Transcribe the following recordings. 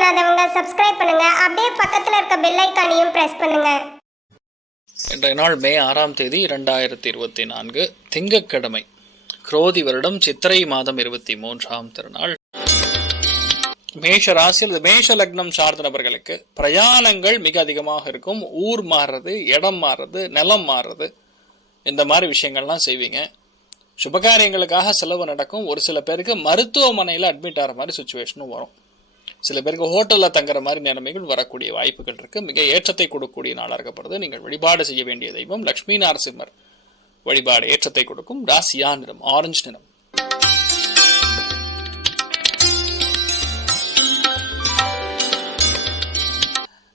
பண்ணாதவங்க சப்ஸ்கிரைப் பண்ணுங்க. அப்படியே பக்கத்துல இருக்க பெல் ஐகானையும் பிரஸ் பண்ணுங்க. இன்றைய நாள் மே 6ஆம் தேதி 2024 திங்கட்கிழமை, குரோதி வருடம் சித்திரை மாதம் 23ஆம் திருநாள். மேஷ ராசியில் மேஷ லக்னம் சார்ந்த நபர்களுக்கு பிரயாணங்கள் மிக அதிகமாக இருக்கும். ஊர் மாறுறது, இடம் மாறுறது, நிலம் மாறுறது, இந்த மாதிரி விஷயங்கள்லாம் செய்வீங்க. சுபகாரியங்களுக்காக செலவு நடக்கும். ஒரு சில பேருக்கு மருத்துவமனையில் அட்மிட் ஆகிற மாதிரி சுச்சுவேஷனும் வரும். சில பேருக்கு ஹோட்டலில் தங்குற மாதிரி நிலைமைகள் வரக்கூடிய வாய்ப்புகள் இருக்கு. மிக ஏற்றத்தை கொடுக்கக்கூடிய நாளாக இருக்கப்படுது. நீங்கள் வழிபாடு செய்ய வேண்டிய தெய்வம் லட்சுமி நரசிம்மர் வழிபாடு ஏற்றத்தை கொடுக்கும். ராசியா நிறம் ஆரஞ்சு நிறம்.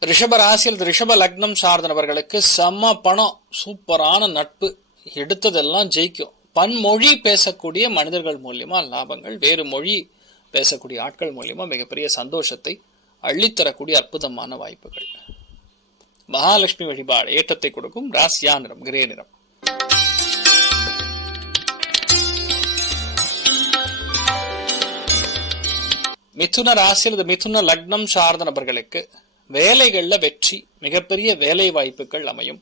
ரிஷப ராசியில் ரிஷப லக்னம் சார்ந்த நபர்களுக்கு செம்ம பணம், சூப்பரான நட்பு, எடுத்ததெல்லாம் ஜெயிக்கும். பன்மொழி பேசக்கூடிய மனிதர்கள் மூலியமா லாபங்கள், வேறு மொழி பேசக்கூடிய ஆட்கள் மூலியமா மிகப்பெரிய சந்தோஷத்தை அள்ளித்தரக்கூடிய அற்புதமான வாய்ப்புகள். மகாலட்சுமி வழிபாடு ஏற்றத்தை கொடுக்கும். ராசியா நிறம் கிரே நிறம். மிதுன ராசியில் மிதுன லக்னம் சார்ந்த நபர்களுக்கு வேலைகள்ல வெற்றி, மிகப்பெரிய வேலை வாய்ப்புகள் அமையும்.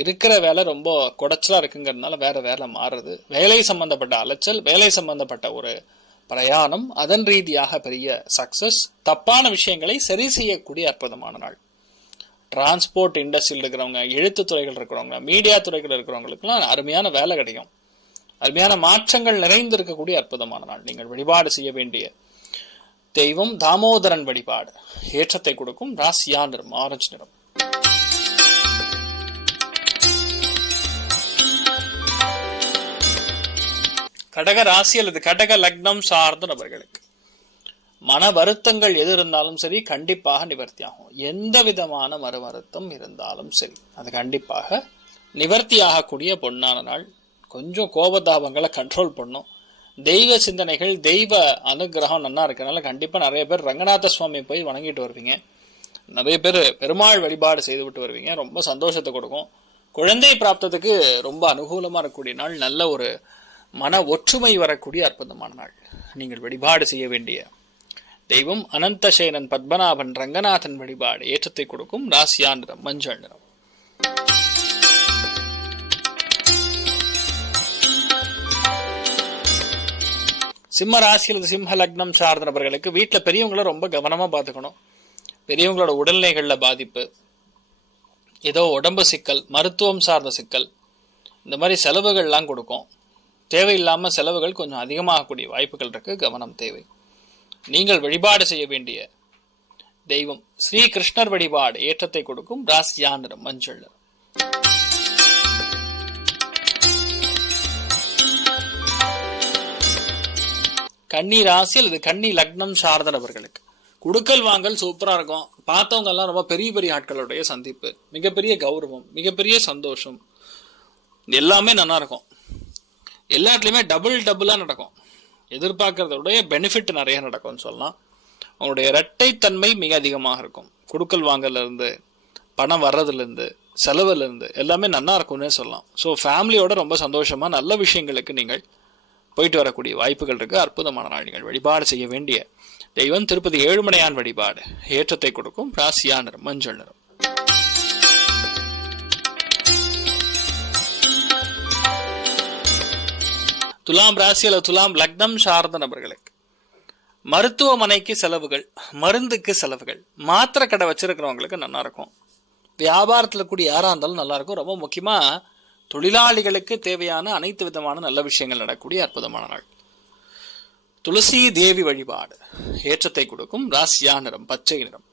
இருக்கிற வேலை ரொம்ப குடைச்சலா இருக்குங்கிறதுனால வேற வேலை மாறுறது, வேலை சம்பந்தப்பட்ட அலைச்சல், வேலை சம்பந்தப்பட்ட ஒரு பிரயாணம், அதன் ரீதியாக பெரிய சக்சஸ், தப்பான விஷயங்களை சரி செய்யக்கூடிய அற்புதமான நாள். டிரான்ஸ்போர்ட் இண்டஸ்ட்ரியில் இருக்கிறவங்க, எழுத்து துறைகள் இருக்கிறவங்க, மீடியா துறைகள் இருக்கிறவங்களுக்குலாம் அருமையான வேலை கிடைக்கும். அருமையான மாற்றங்கள் நிறைந்திருக்கக்கூடிய அற்புதமான நாள். நீங்கள் வழிபாடு செய்ய வேண்டிய தெய்வம் தாமோதரன் வழிபாடு ஏற்றத்தை கொடுக்கும். ராசியா நிறம் ஆரஞ்சு நிறம். கடக ராசி அல்லது கடக லக்னம் சார்ந்த நபர்களுக்கு மன வருத்தங்கள் எது இருந்தாலும் சரி கண்டிப்பாக நிவர்த்தி ஆகும். எந்த விதமான மன வருத்தம் இருந்தாலும் சரி அது கண்டிப்பாக நிவர்த்தி ஆகக்கூடிய பொன்னான நாள். கொஞ்சம் கோபதாபங்களை கண்ட்ரோல் பண்ணும். தெய்வ சிந்தனைகள், தெய்வ அனுகிரகம் நல்லா இருக்கனால கண்டிப்பா நிறைய பேர் ரங்கநாத சுவாமி போய் வணங்கிட்டு வருவீங்க. நிறைய பேர் பெருமாள் வழிபாடு செய்து விட்டு வருவீங்க. ரொம்ப சந்தோஷத்தை கொடுக்கும். குழந்தை பிராப்தத்துக்கு ரொம்ப அனுகூலமா இருக்கக்கூடிய நாள். நல்ல ஒரு மன ஒற்றுமை வரக்கூடிய அற்புதமான நாள். நீங்கள் வழிபாடு செய்ய வேண்டிய தெய்வம் அனந்தசேனன் பத்மநாபன் ரங்கநாதன் வழிபாடு ஏற்றத்தை கொடுக்கும். ராசியா நிறம் மஞ்சள் நிறம். சிம்ம ராசியில் சிம்ம லக்னம் சார்ந்த நபர்களுக்கு வீட்டில் பெரியவங்கள ரொம்ப கவனமா பார்த்துக்கணும். பெரியவங்களோட உடல்நிலைகள்ல பாதிப்பு, ஏதோ உடம்பு சிக்கல், மருத்துவம் சார்ந்த சிக்கல், இந்த மாதிரி செலவுகள்லாம் கொடுக்கும். தேவையில்லாம செலவுகள் கொஞ்சம் அதிகமாகக்கூடிய வாய்ப்புகள் இருக்கு. கவனம் தேவை. நீங்கள் வழிபாடு செய்ய வேண்டிய தெய்வம் ஸ்ரீ கிருஷ்ணர் வழிபாடு ஏற்றத்தை கொடுக்கும். ராசியா நிறம் மஞ்சள். கன்னி ராசி அல்லது கன்னி லக்னம் சார்ந்த நபர்களுக்கு குடுக்கல் வாங்கல் சூப்பரா இருக்கும். பார்த்தவங்க எல்லாம் ரொம்ப பெரிய பெரிய ஆட்களுடைய சந்திப்பு, மிகப்பெரிய கௌரவம், மிகப்பெரிய சந்தோஷம், எல்லாமே நல்லா இருக்கும். எல்லாத்துலேயுமே டபுளா நடக்கும். எதிர்பார்க்கறதோடைய பெனிஃபிட் நிறைய நடக்கும்னு சொல்லலாம். அவங்களுடைய இரட்டைத்தன்மை மிக அதிகமாக இருக்கும். குடுக்கல் வாங்கல இருந்து, பணம் வர்றதுல இருந்து, செலவுல இருந்து எல்லாமே நல்லா இருக்கும்னே சொல்லலாம். ஸோ ஃபேமிலியோட ரொம்ப சந்தோஷமா நல்ல விஷயங்களுக்கு நீங்கள் போயிட்டு வரக்கூடிய வாய்ப்புகள் இருக்கு. அற்புதமான நாள். நீங்கள் வழிபாடு செய்ய வேண்டிய தெய்வம் திருப்பதி ஏழுமலையான் வழிபாடு ஏற்றத்தை கொடுக்கும். ராசியா நிறம் மஞ்சள் நிறம். துலாம் ராசி அல்லது துலாம் லக்னம் சார்ந்த நபர்களுக்கு மருத்துவமனைக்கு செலவுகள், மருந்துக்கு செலவுகள், மாத்திரை கடை வச்சிருக்கிறவங்களுக்கு நல்லா இருக்கும். வியாபாரத்துல கூடிய யாரா இருந்தாலும் நல்லா இருக்கும். ரொம்ப முக்கியமா தொழிலாளிகளுக்கு தேவையான அனைத்து விதமான நல்ல விஷயங்கள் நடக்கக்கூடிய அற்புதமான நாள். துளசி தேவி வழிபாடு ஏற்றத்தை கொடுக்கும். ராசியா நிறம் பச்சை நிறம்.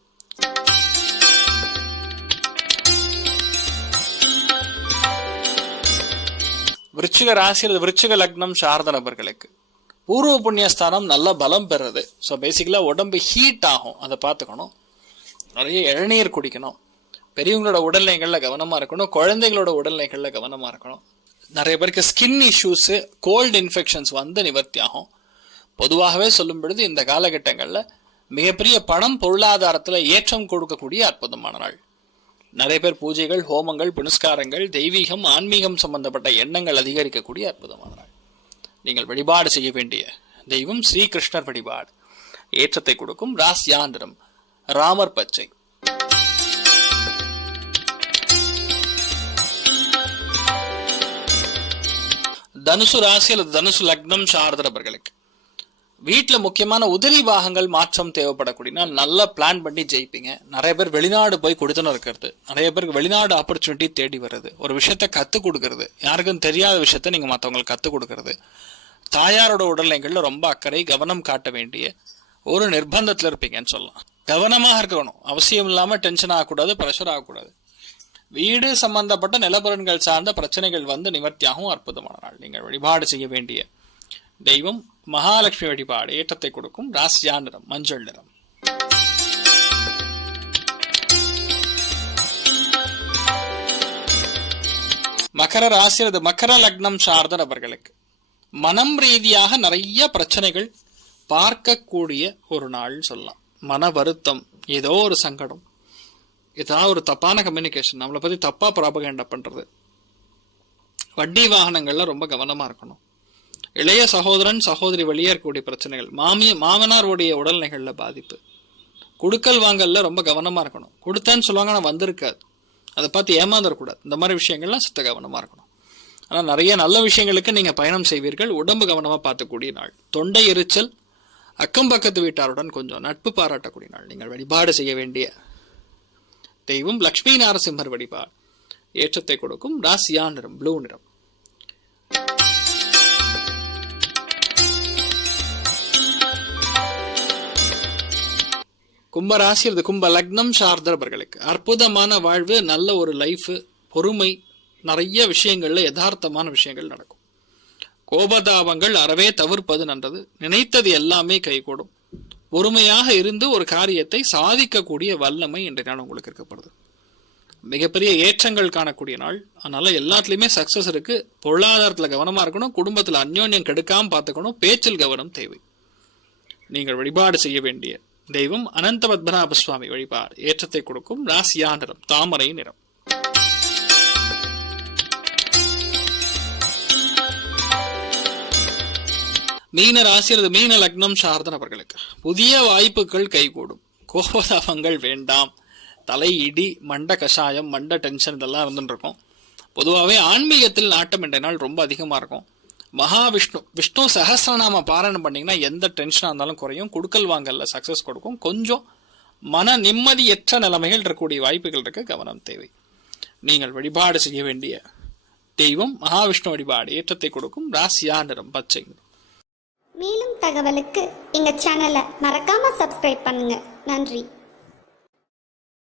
விருச்சிக ராசி அல்லது விருச்சிக லக்னம் சார்ந்த நபர்களுக்கு பூர்வ புண்ணியஸ்தானம் நல்ல பலம் பெறுறது. ஸோ பேசிக்கலா உடம்பு ஹீட் ஆகும், அதை பார்த்துக்கணும். நிறைய இளநீர் குடிக்கணும். பெரியவங்களோட உடல்நிலைகள்ல கவனமா இருக்கணும். குழந்தைகளோட உடல்நிலைகள்ல கவனமா இருக்கணும். நிறைய பேருக்கு ஸ்கின் இஷ்யூஸ், கோல்டு இன்ஃபெக்ஷன்ஸ் வந்து நிவர்த்தி ஆகும். பொதுவாகவே சொல்லும் பொழுது இந்த காலகட்டங்கள்ல மிகப்பெரிய பணம் பொருளாதாரத்துல ஏற்றம் கொடுக்கக்கூடிய அற்புதமான நாள். நிறைய பேர் பூஜைகள், ஹோமங்கள், புனஸ்காரங்கள், தெய்வீகம், ஆன்மீகம் சம்பந்தப்பட்ட எண்ணங்கள் அதிகரிக்கக்கூடிய அற்புதமான நாள். நீங்கள் வழிபாடு செய்ய வேண்டிய தெய்வம் ஸ்ரீகிருஷ்ணர் வழிபாடு ஏற்றத்தை கொடுக்கும். ராசியா நிறம் ராமர் பச்சை. தனுசு ராசி அல்லது தனுசு லக்னம் சார்ந்த நபர்களுக்கு வீட்டுல முக்கியமான உதிரி பாகங்கள் மாற்றம் தேவைப்படக்கூடிய நல்லா பிளான் பண்ணி ஜெயிப்பீங்க. நிறைய பேர் வெளிநாடு போய் கொடுத்துன்னு இருக்கிறது, நிறைய பேருக்கு வெளிநாடு ஆப்பர்ச்சுனிட்டி தேடி வருது, ஒரு விஷயத்த கத்துக் கொடுக்கறது, யாருக்கும் தெரியாத விஷயத்த நீங்க மற்றவங்களுக்கு கத்துக் கொடுக்கறது, தாயாரோட உடல்நிலைகள்ல ரொம்ப அக்கறை கவனம் காட்ட வேண்டிய ஒரு நிர்பந்தத்துல இருப்பீங்கன்னு சொல்லலாம். கவனமாக இருக்கணும், அவசியம் இல்லாம டென்ஷன் ஆகக்கூடாது, ப்ரெஷர் ஆகக்கூடாது. வீடு சம்பந்தப்பட்ட நிலபரன்கள் சார்ந்த பிரச்சனைகள் வந்து நிவர்த்தியாகவும் அற்புதமான நாள். நீங்கள் வழிபாடு செய்ய வேண்டிய தெய்வம் மகாலட்சுமி வழிபாடு ஏற்றத்தை கொடுக்கும். ராசியா நிறம் மஞ்சள் நிறம். மகர ராசி அல்லது மகர லக்னம் சார்ந்த நபர்களுக்கு மனம் ரீதியாக நிறைய பிரச்சனைகள் பார்க்கக்கூடிய ஒரு நாள் சொல்லலாம். மன வருத்தம், ஏதோ ஒரு சங்கடம், ஏதாவது ஒரு தப்பான கம்யூனிகேஷன், நம்மளை பத்தி தப்பா ப்ராபகேண்டா பண்றது, வண்டி வாகனங்கள்ல ரொம்ப கவனமா இருக்கணும். இளைய சகோதரன் சகோதரி வழியே இருக்கக்கூடிய பிரச்சனைகள், மாமனாருடைய உடல்நிலைகள்ல பாதிப்பு, குடுக்கல் வாங்கல்ல ரொம்ப கவனமா இருக்கணும். கொடுத்தேன்னு சொல்லுவாங்க ஆனா வந்திருக்காது, அதை பார்த்து ஏமாந்துடக்கூடாது. இந்த மாதிரி விஷயங்கள்லாம் சுத்த கவனமா இருக்கணும். ஆனா நிறைய நல்ல விஷயங்களுக்கு நீங்க பயணம் செய்வீர்கள். உடம்பு கவனமா பார்த்துக்கூடிய நாள். தொண்டை எரிச்சல், அக்கம் பக்கத்து வீட்டாருடன் கொஞ்சம் நட்பு பாராட்டக்கூடிய நாள். நீங்கள் வழிபாடு செய்ய வேண்டிய தெய்வம் லட்சுமி நாரசிம்மர் வழிபாடு ஏற்றத்தை கொடுக்கும். ராசியா நிறம் ப்ளூ நிறம். கும்பராசி அல்லது கும்ப லக்னம் சார்ந்தவர்களுக்கு அற்புதமான வாழ்வு, நல்ல ஒரு லைஃப், பொறுமை, நிறைய விஷயங்கள்ல யதார்த்தமான விஷயங்கள் நடக்கும். கோபதாபங்கள் அறவே தவிர்ப்பது நல்லது. நினைத்தது எல்லாமே கைகூடும். பொறுமையாக இருந்து ஒரு காரியத்தை சாதிக்கக்கூடிய வல்லமை இன்றைய நாள் உங்களுக்கு இருக்கப்படுது. மிகப்பெரிய ஏற்றங்கள் காணக்கூடிய நாள். அதனால எல்லாத்துலயுமே சக்சஸ் இருக்கு. பொருளாதாரத்துல கவனமா இருக்கணும். குடும்பத்துல அந்யோன்யம் கெடுக்காம பார்த்துக்கணும். பேச்சில் கவனம் தேவை. நீங்கள் வழிபாடு செய்ய வேண்டிய தெய்வம் அனந்த பத்மநாப சுவாமி வழிபாடு ஏற்றத்தை கொடுக்கும். ராசியா நிறம் தாமரை நிறம். மீன ராசி அல்லது மீன லக்னம் சார்ந்த நபர்களுக்கு புதிய வாய்ப்புகள் கைகூடும். கோபதாபங்கள் வேண்டாம். தலை இடி, மண்ட கஷாயம், மண்ட டென்ஷன் இதெல்லாம் இருந்துட்டு இருக்கும். பொதுவாகவே ஆன்மீகத்தில் நாட்டம் என்ற நாள் ரொம்ப அதிகமா இருக்கும். விஷ்ணு சஹஸ்ரநாம பாராயணம் பண்ணீங்கன்னா எந்த டென்ஷனா இருந்தாலும் குறையும். குடுக்கல் வாங்கல்ல சக்சஸ் கொடுக்கும். கொஞ்சம் மன நிம்மதியற்ற நிலைமைகள் இருக்கக்கூடிய வாய்ப்புகள் இருக்க கவனம் தேவை. நீங்கள் வழிபாடு செய்ய வேண்டிய தெய்வம் மகாவிஷ்ணு வழிபாடு ஏற்றத்தை கொடுக்கும். ராசியா நிறம் பச்சை. மேலும் தகவலுக்கு எங்க சேனலை மறக்காம சப்ஸ்கிரைப் பண்ணுங்க. நன்றி.